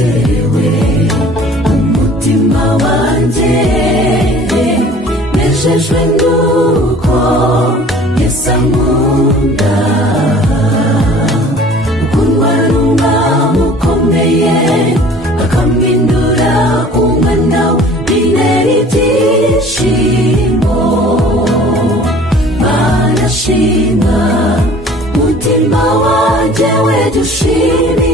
ndanezerewe umutima wanjye nejejwe nuko Yesu ankunda ukundwa n'umwami ukomeye akampindura umwana w'intera ibyishimo banashima mutima wanjye we dushime